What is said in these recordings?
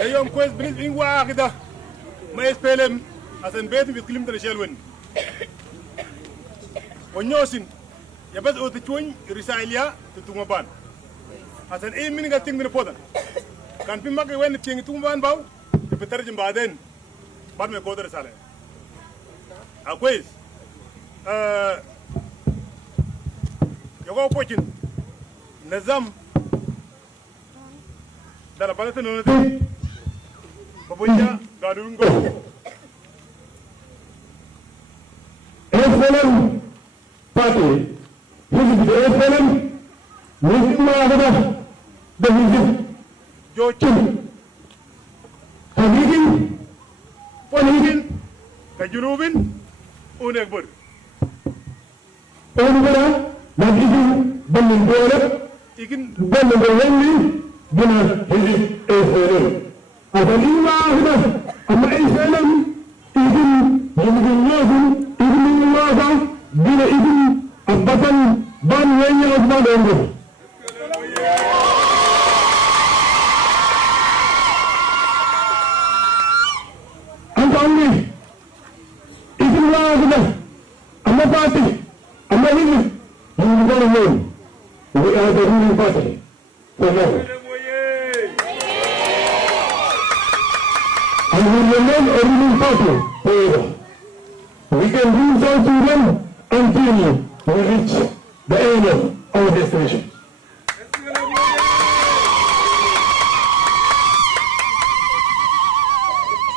يوم كويس بالنسبة إن واحدة ما يسبلم عشان بيتم بيتكلم ترشيل وين ونيوسين يبز أو تجوين رسالة تتوما بان عشان إيه من قال تيجي من فودا كان في مكان وين تيجي توما بان باو تبترجم بعدين بعد ما يقول رسالة كويس يقول بوجين نظام dalam bahasa Indonesia, babunya gadungo. SLM party, hizib SLM, Muslim ada the hizib Jocin, Hamidin, Ponhidin, Kajurubin, Unekbur. Onubara, Majidin, Beningore, Ikin Beningore. بنا هذه الفعل أفلما هذا أما الفعل إذن يمكن لازم إذن الله بنا إذن البطل بان وين يغضب عنده أنت أمي إذن الله هذا أما فاتح أما هذا يمكن لازم وهذا هو الفاتح فالله and we remain a ruling party forever. We can reach out to them until we reach the end of our destination.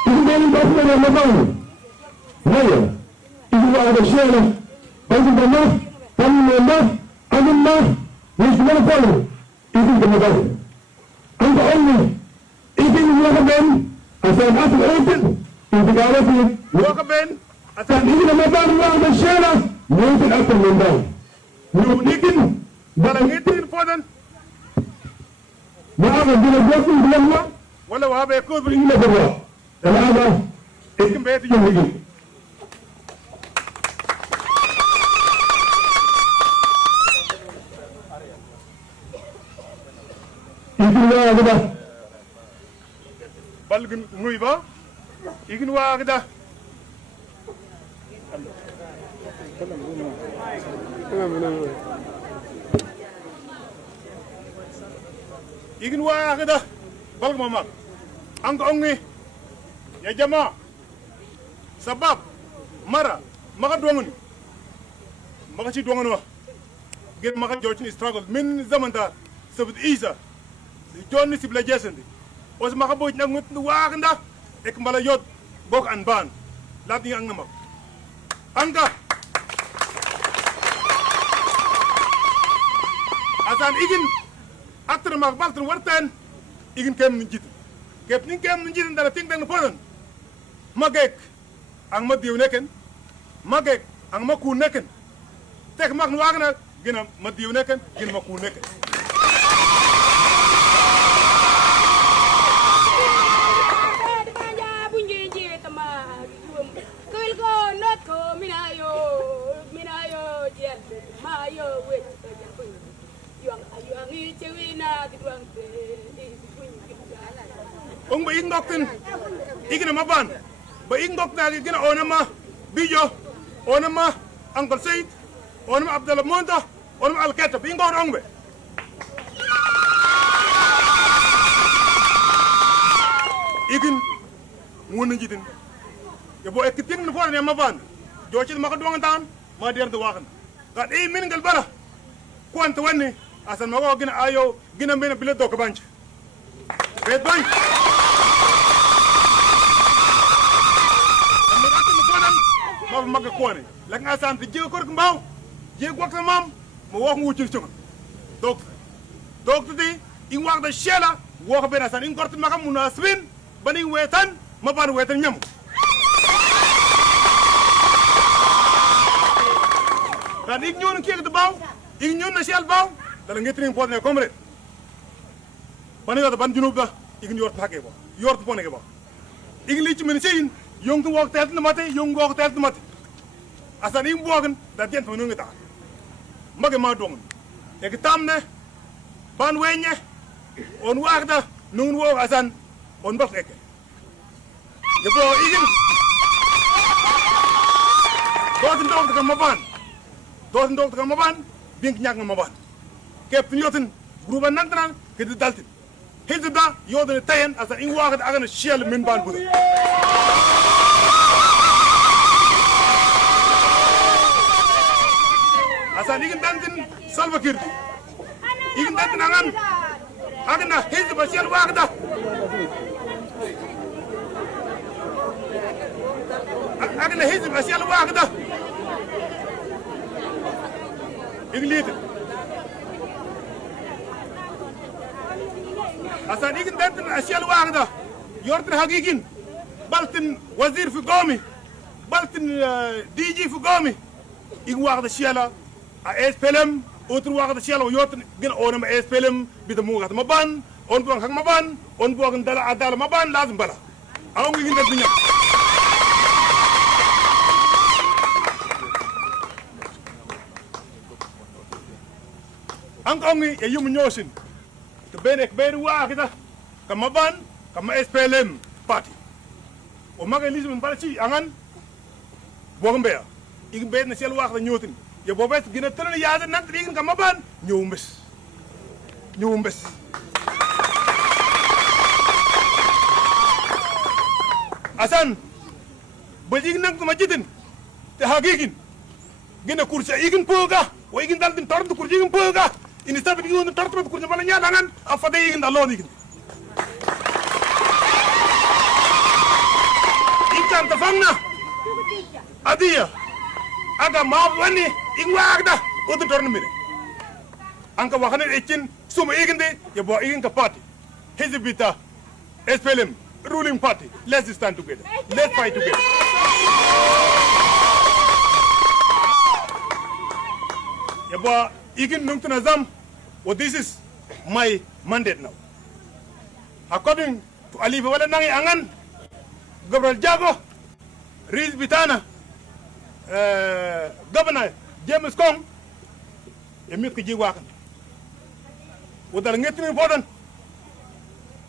Ini dari Bapak yang memang, saya, ibu ada syarah, bagi bapa, kami memang, agama, Islam follow, itu kemudian. Anda only, itu melakukan عشان أصل أوتن انتقالاتي وقبين عشان إذا ما كان الله بالشارع ممكن أكثر من ذلك نيكن بلغيتين فودن ما أعرف بين الوقت بالله ولا وهذا يكون إلا بالله هذا إيكن بيت يجي إذن الله هذا balgun nguiba igin wagda igin wagda balg mama ang ongi ya jama sabab mara maka dongun maka ci dongun wa gen maka jocin struggle min zamanta sabut isa jonni sibla jesandi os maka boy na ngut wakanda ek mala yod bok an ban lati ang namak angka asan igin atra mak baltun wartan igin kem njit kep ning kem njit dara ting tang podon magek ang madiw neken magek ang maku neken tek mak wagna gina madiw neken gina maku neken Ong ba ing doktin igina maban ba ing dok na igina onama bijo onama Uncle Said onama Abdullah Monta onama Al-Kata ing gon ong be igin wona jidin ya bo ek ting no fo ne maban joci maka duwangan tan ma der do wakan kan e min gal bara kwanta wanne asan mago gina ayo gina mena bile do ka banch bet banch ma maga kone la nga san ti je ko mbaw je ko ta mam mo wax ngu ci ci dok ti in wax da shela wax be na san in kortu maka munasbin bani wetan ma ban wetan ñam dan ik ñoon ki ak baw ik ñoon na shel baw dala ngetri po ne comrade bani yo ban junub da ik ñort hage bo yort po ne bo ik li ci men seen yong tu wok tet na mate yong wok tet na mate asan im bogen da gent mo ngata mage ma dong e tamne ban wenye on wakda nun wo asan on bas eke yebo igin dotin dog ka maban bink nyak maban kep nyotin gruba nantran ke di daltin hizda yodene tayen asa in wagat agana shel min ban budu asa igin dantin salva kirdi igin dantin angan agana hizba shel wagda agana hizba shel wagda iglite asan igin dantin ashiyal wagda yortin hagikin baltin wazir fi gomi baltin DG fi gomi igin wagda shiyala a SPLM outro wagda shiyala yortin gina onama SPLM bita mugat maban on buang hak maban on buang dala adala maban lazim bala awon igin dantin ang ongi e yum nyosin to benek beru wa kita kamaban kama SPLM party o maga lisum balci angan bogombe ig be na sel wax la nyotin ye bobet gina tan yaada nak digin kamaban ñewumbes asan ba dig nak ma jidin te hagigin gina kursa igin poga o igin dal din tordu kurji igin poga ini sabe que no torto kurja mala nyalangan afade igin dalon igin ikan tafangna adia aga maaf wani igwagda odu tornu mire anka waxane ekin suma igin de ya bo igin ka party hizbita SPLM ruling party let's stand together let's fight together ya bo igin nungtuna zam. Well, this is my mandate now. According to Ali Wala Nangi Angan, Gabriel Jago, Riz Bitana, Governor James Kong, Emit Kijiwakan. What are getting important?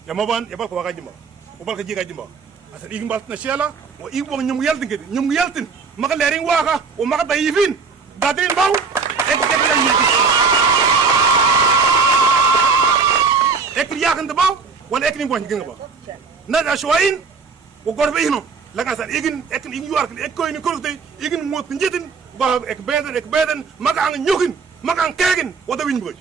Yamaban, Yabaka Wakajima, Obaka Jigajima. As an Igmbal Nashela, or Igbo Nyum Yelton, Makalaring Waka, or Makata Yvin, Dadin Bow, and yakan de baw wala ekni boñ gënga ba na da shoyin ko gorbe hino la nga san igin ekni igi war ek koy ni korte igin mot njitin ba ek beden maga ang ñugin maga ang kegin wada wiñ boy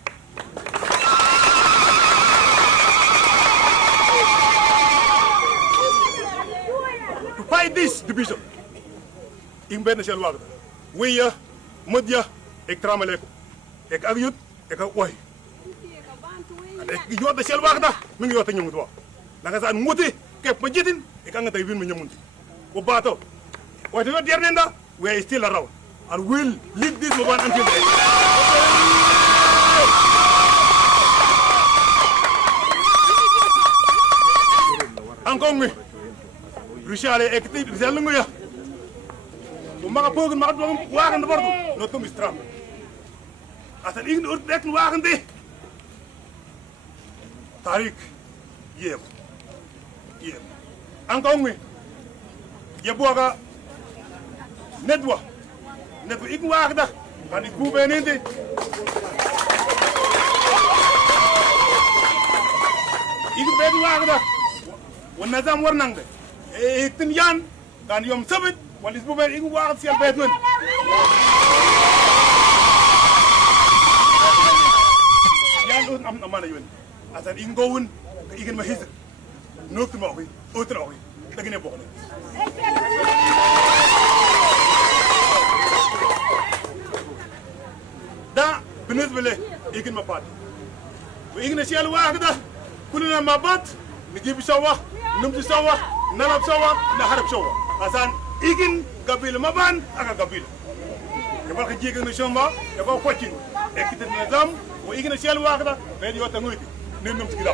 to fight this division in ben shel wagda wiya modya ek tramaleko ek agyut ek way yo da sel wagda mi ngi yota ñamut wa la nga san muti kep ma jitin e kanga tay win ma ñamunti ko bato wa to der nenda we are still around and will lead this movement until the end encore mi richale ekti zel nguya bu maga pogun maga do wagan bordo no tum stram asan ign ur dek wagan de tarik yeb anga ongi yebuaga nedwa ign wagda ani kube nende ign bed wagda wonna zam warnangde e tin yan kan yom sabit walis bu ben ign wagda sel bed non yan un am amana yon asan ign gowun ign ma hisa noktu ma oy otra oy dagene bokne da بالنسبه له يمكن ما بات ويجينا شيء الواحده كلنا ما بات نجيب سوا نمشي سوا نلعب سوا نحارب سوا عشان يجين قبيله ما بان اكا قبيله يبقى كجيك نشومبا يبقى كوتشين اكيد النظام ويجينا شيء الواحده بيدي وتنويتي نمشي كده